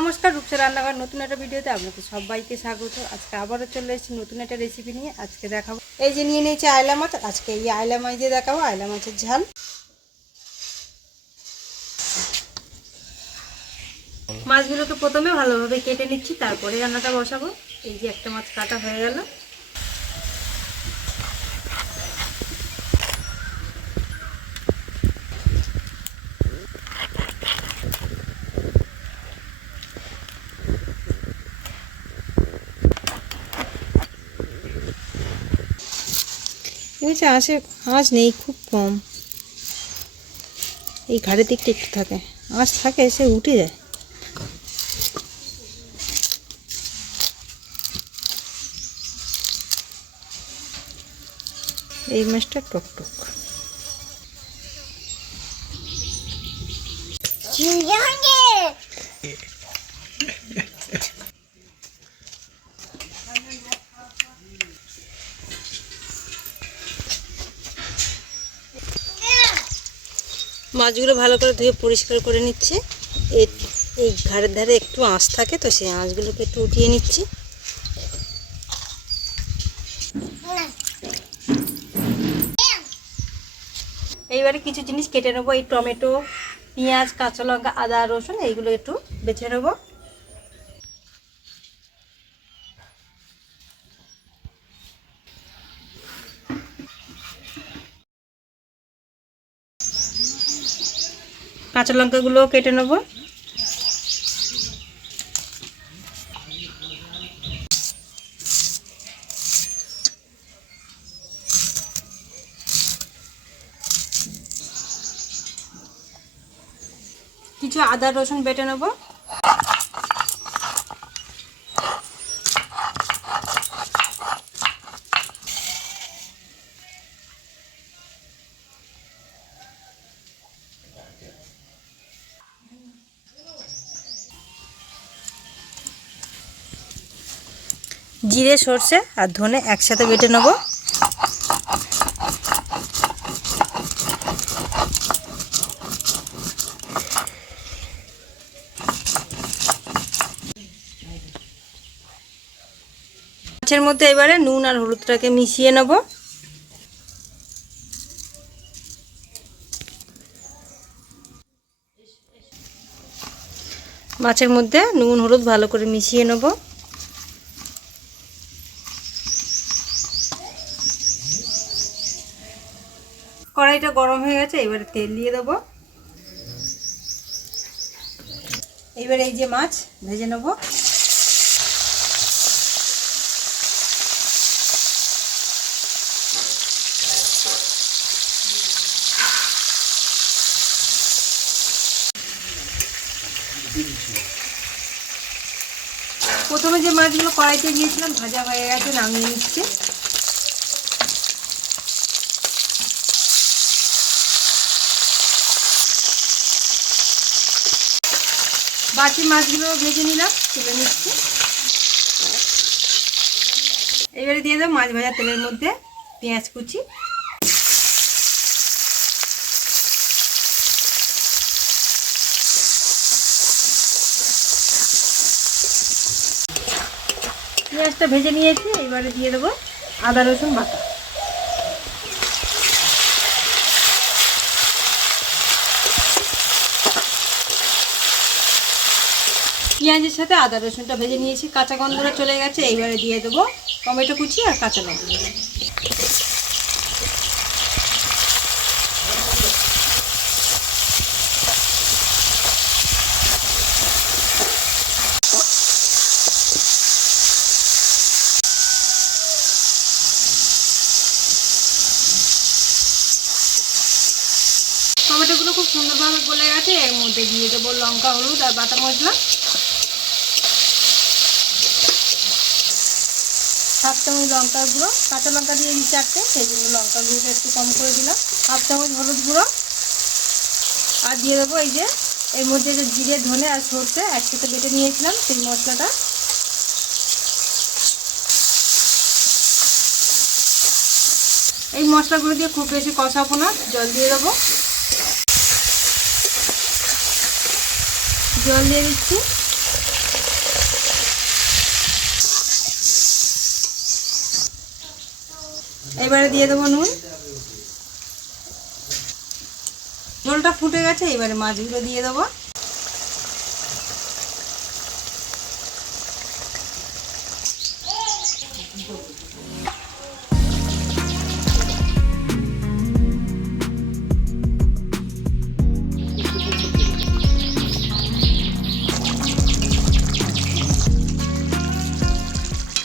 নমস্কার, রূপসা রান্নাঘর নতুন একটা ভিডিওতে আপনাদের সবাইকে স্বাগত। আজকে আবারও চলে এসেছি নতুন একটা রেসিপি নিয়ে। আজকে দেখাবো, এই যে নিয়ে নিয়েছি আয়লা মাছ। আজকে এই আয়লা মাছ দিয়ে দেখাবো আয়লা মাছের ঝাল। মাছগুলোকে প্রথমে ভালোভাবে কেটে নিচ্ছি, তারপরে রান্নাটা বসাবো। এই যে একটা মাছ কাটা হয়ে গেল। আসে আঁশ নেই, খুব কম। এই ঘাড়ের দিকটা একটু থাকে, আঁশ থাকে, সে উঠে যায়। এই মাছটা টকটক। মাছগুলো ভালো করে ধুয়ে পরিষ্কার করে নিচ্ছে। এই ঘাড়ের ধারে একটু আঁশ থাকে, তো সেই আঁশগুলোকে একটু উঠিয়ে নিচ্ছি। এইবারে কিছু জিনিস কেটে নেবো। এই টমেটো, পেঁয়াজ, কাঁচা লঙ্কা, আদা, রসুন এইগুলো একটু বেছে নেবো। কাঁচা লঙ্কাগুলো কেটে নেবো। কিছু আদা রসুন বেটে নেবো। জিরে, সর্ষে আর ধনে একসাথে বেটে নেব। মাছের মধ্যে এবারে নুন আর হলুদটাকে মিশিয়ে নেব। মাছের মধ্যে নুন হলুদ ভালো করে মিশিয়ে নেব। কড়াইটা গরম হয়ে গেছে, এবারে তেল দিয়ে দেবো। এবার এই যে মাছ ভেজে নেব। প্রথমে যে মাছগুলো কড়াইতে দিয়েছিলাম ভাজা হয়ে গেছে, নামিয়ে নিচ্ছি। বাকি মাছগুলো ভেজে নিলাম, তুলে নিচ্ছি। এবারে দিয়ে দেবো মাছ ভাজা তেলের মধ্যে পেঁয়াজ কুচি, পেঁয়াজটা ভেজে নিয়েছি। এবারে দিয়ে দেবো আদা রসুন বাটা। পেঁয়াজের সাথে আদা রসুনটা ভেজে নিয়েছি, কাঁচা গন্ধটা চলে গেছে। এইবারে দিয়ে দেবো টমেটো কুচি আর কাঁচা লঙ্কা। টমেটোগুলো খুব সুন্দরভাবে গলে গেছে। এর মধ্যে দিয়ে দেবো লঙ্কা, হলুদ আর বাটা মশলা। 7 চামচ লঙ্কার গুঁড়ো, কাঁচা লঙ্কা দিয়ে দিচ্ছি 4টে, সেই জন্য লঙ্কার গুঁড়োটা একটু কম করে দিলাম। 1/2 চামচ হলুদ গুঁড়ো, আর দিয়ে দেবো এই যে এর মধ্যে যে জিরে, ধনে আর সর্ষে একসাথে বেটে নিয়েছিলাম সেই মশলাটা। এই মশলাগুলো দিয়ে খুব বেশি কষাবো না, জল দিয়ে দেবো। জল দিয়ে দিচ্ছি। এবারে দিয়ে দেবো নুন। ঝোলটা ফুটে গেছে, এবারে মাছগুলো দিয়ে দেবো।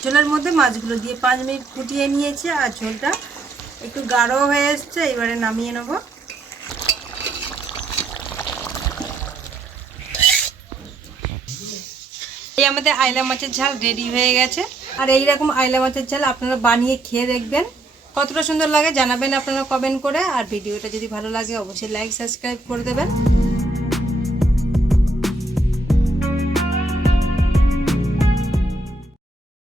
ঝোলের মধ্যে মাছগুলো দিয়ে 5 মিনিট ফুটিয়ে নিয়েছি, আর ঝোলটা একটু গাঢ় হয়ে এসছে। এবারে নামিয়ে নেব। এই আমাদের আইলা মাছের ঝাল রেডি হয়ে গেছে। আর এইরকম আইলা মাছের ঝাল আপনারা বানিয়ে খেয়ে দেখবেন, কতটা সুন্দর লাগে জানাবেন আপনারা কমেন্ট করে। আর ভিডিওটা যদি ভালো লাগে অবশ্যই লাইক সাবস্ক্রাইব করে দেবেন।